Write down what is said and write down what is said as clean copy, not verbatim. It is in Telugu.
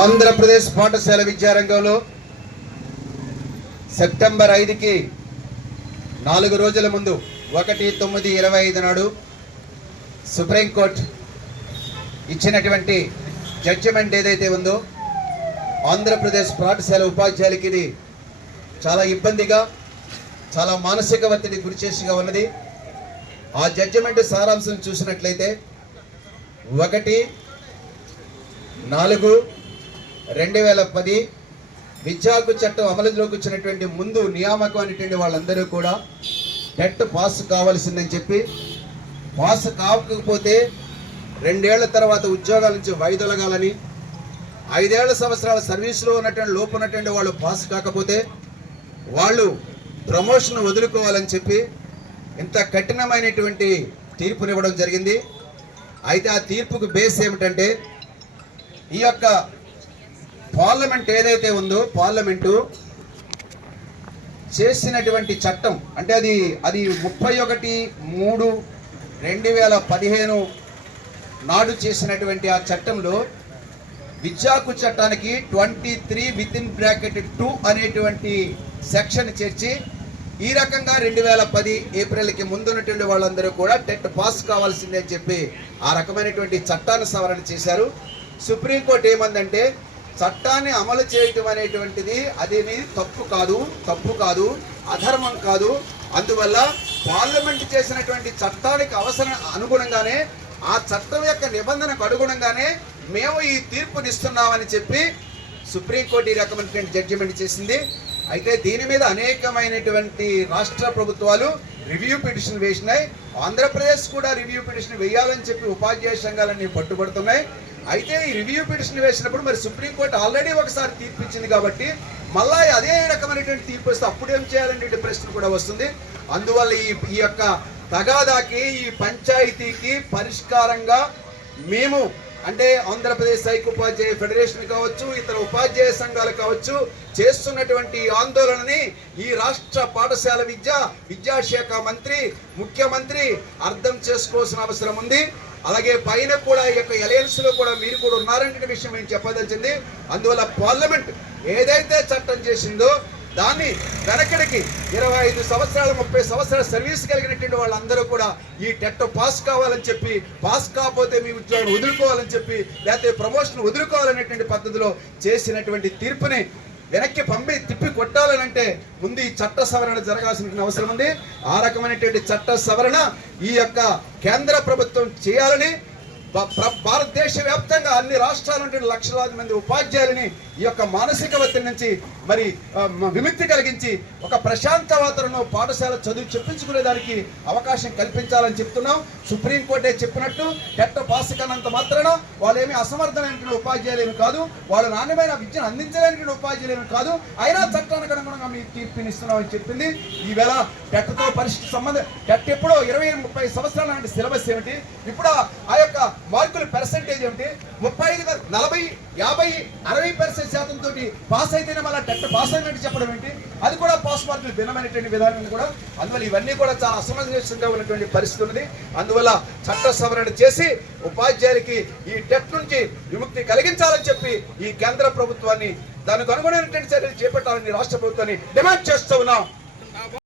ఆంధ్రప్రదేశ్ పాఠశాల విద్యారంగంలో సెప్టెంబర్ 5కి 4 రోజుల ముందు 1/9/25 నాడు సుప్రీంకోర్టు ఇచ్చినటువంటి జడ్జిమెంట్ ఏదైతే ఉందో ఆంధ్రప్రదేశ్ పాఠశాల ఉపాధ్యాయులకి ఇది చాలా ఇబ్బందిగా, చాలా మానసిక ఒత్తిడి గురిచేసిగా ఉన్నది. ఆ జడ్జిమెంట్ సారాంశం చూసినట్లయితే 1/4/2010 విద్యా హక్కు చట్టం అమలులోకి వచ్చినటువంటి ముందు నియామకం అనేటువంటి వాళ్ళందరూ కూడా టెట్ పాస్ కావాల్సిందని చెప్పి, పాస్ కావకపోతే 2 ఏళ్ల తర్వాత ఉద్యోగాల నుంచి వైదొలగాలని, 5 సంవత్సరాల సర్వీసులో ఉన్నటువంటి లోపు ఉన్నటువంటి వాళ్ళు పాస్ కాకపోతే వాళ్ళు ప్రమోషన్ వదులుకోవాలని చెప్పి ఇంత కఠినమైనటువంటి తీర్పునివ్వడం జరిగింది. అయితే ఆ తీర్పుకు బేస్ ఏమిటంటే, ఈ యొక్క పార్లమెంట్ ఏదైతే ఉందో పార్లమెంటు చేసినటువంటి చట్టం అంటే అది 31/3/2015 నాడు చేసినటువంటి ఆ చట్టంలో విద్యా హక్కు చట్టానికి 23(2) అనేటువంటి సెక్షన్ చేర్చి ఈ రకంగా 2010 ఏప్రిల్కి ముందున్నటువంటి వాళ్ళందరూ కూడా టెట్ పాస్ కావాల్సిందే అని చెప్పి ఆ రకమైనటువంటి చట్టాన్ని సవరణ చేశారు. సుప్రీంకోర్టు ఏమందంటే, చట్టాన్ని అమలు చేయటం అనేటువంటిది అదేమి తప్పు కాదు, అధర్మం కాదు. అందువల్ల పార్లమెంట్ చేసినటువంటి చట్టానికి అనుగుణంగానే, ఆ చట్టం యొక్క నిబంధనకు అనుగుణంగానే మేము ఈ తీర్పునిస్తున్నామని చెప్పి సుప్రీంకోర్టు ఈ రకమైనటువంటి జడ్జిమెంట్ చేసింది. అయితే దీని మీద అనేకమైనటువంటి రాష్ట్ర ప్రభుత్వాలు రివ్యూ పిటిషన్ వేసినాయి. ఆంధ్రప్రదేశ్ కూడా రివ్యూ పిటిషన్ వేయాలని చెప్పి ఉపాధ్యాయ సంఘాలన్నీ పట్టుబడుతున్నాయి. అయితే ఈ రివ్యూ పిటిషన్ వేసినప్పుడు మరి సుప్రీంకోర్టు ఆల్రెడీ ఒకసారి తీర్పు ఇచ్చింది కాబట్టి మళ్ళా అదే రకమైనటువంటి తీర్పు వస్తే అప్పుడేం చేయాలనే ప్రశ్న కూడా వస్తుంది. అందువల్ల ఈ యొక్క తగాదాకి, ఈ పంచాయతీకి పరిష్కారంగా మేము అంటే ఆంధ్రప్రదేశ్ ఐక్యోపాధ్యాయ ఫెడరేషన్ కావచ్చు, ఇతర ఉపాధ్యాయ సంఘాలు కావచ్చు చేస్తున్నటువంటి ఆందోళనని ఈ రాష్ట్ర పాఠశాల విద్యాశాఖ మంత్రి, ముఖ్యమంత్రి అర్థం చేసుకోవాల్సిన అవసరం ఉంది. అలాగే పైన కూడా ఈ యొక్క అలయన్స్ లో కూడా మీరు కూడా ఉన్నారంటే విషయం మేము చెప్పదలిచింది. అందువల్ల పార్లమెంట్ ఏదైతే చట్టం చేసిందో దాన్ని వెనకడికి 25 సంవత్సరాలు 30 సంవత్సరాల సర్వీస్ కలిగినటువంటి వాళ్ళందరూ కూడా ఈ టెట్ పాస్ కావాలని చెప్పి, పాస్ కాకపోతే మీ ఉద్యోగం వదులుకోవాలని చెప్పి, లేకపోతే ప్రమోషన్ వదులుకోవాలనేటువంటి పద్ధతిలో చేసినటువంటి తీర్పుని వెనక్కి తిప్పి కొట్టాలనంటే ముందు ఈ చట్ట సవరణ జరగాల్సిన అవసరం ఉంది. ఆ రకమైనటువంటి చట్ట సవరణ ఈ యొక్క కేంద్ర ప్రభుత్వం చేయాలని భారతదేశ వ్యాప్తంగా అన్ని రాష్ట్రాల నుండి లక్షలాది మంది ఉపాధ్యాయులని ఈ యొక్క మానసిక ఒత్తిడి నుంచి మరి విముక్తి కలిగించి ఒక ప్రశాంత వాతావరణంలో పాఠశాల చదువు చెప్పించుకునేదానికి అవకాశం కల్పించాలని చెప్తున్నాం. సుప్రీంకోర్టే చెప్పినట్టు టెట్ పాస్ కానంత మాత్రాన వాళ్ళేమి అసమర్థమైనటువంటి ఉపాధ్యాయులేమి కాదు, వాళ్ళు నాణ్యమైన విద్యను అందించలేనటువంటి ఉపాధ్యాయులేమి కాదు, అయినా చట్టానికి అనుగుణంగా మీ తీర్పునిస్తున్నామని చెప్పింది. ఈవేళ టెట్తో పరిస్థితి సంబంధం టెట్ ఎప్పుడో 20-30 సంవత్సరాల నాటి సిలబస్ ఏమిటి, ఇప్పుడు ఆ యొక్క మార్కుల పర్సెంటేజ్ ఏమిటి, 35, 40, 50, 60% తోటి పాస్ అయితేనే మళ్ళీ టెట్ పాస్ అయినట్టు చెప్పడం ఏంటి? అది కూడా పాస్ మార్కులు భిన్నమైనటువంటి విధానం కూడా. అందువల్ల ఇవన్నీ కూడా చాలా అసమంజసంగా ఉన్నటువంటి పరిస్థితి ఉన్నది. అందువల్ల చట్ట సవరణ చేసి ఉపాధ్యాయులకి ఈ టెట్ నుంచి విముక్తి కలిగించాలని చెప్పి ఈ కేంద్ర ప్రభుత్వాన్ని దానికి అనుగుణమైనటువంటి చర్యలు చేపట్టాలని రాష్ట్ర ప్రభుత్వాన్ని డిమాండ్ చేస్తూ ఉన్నాం.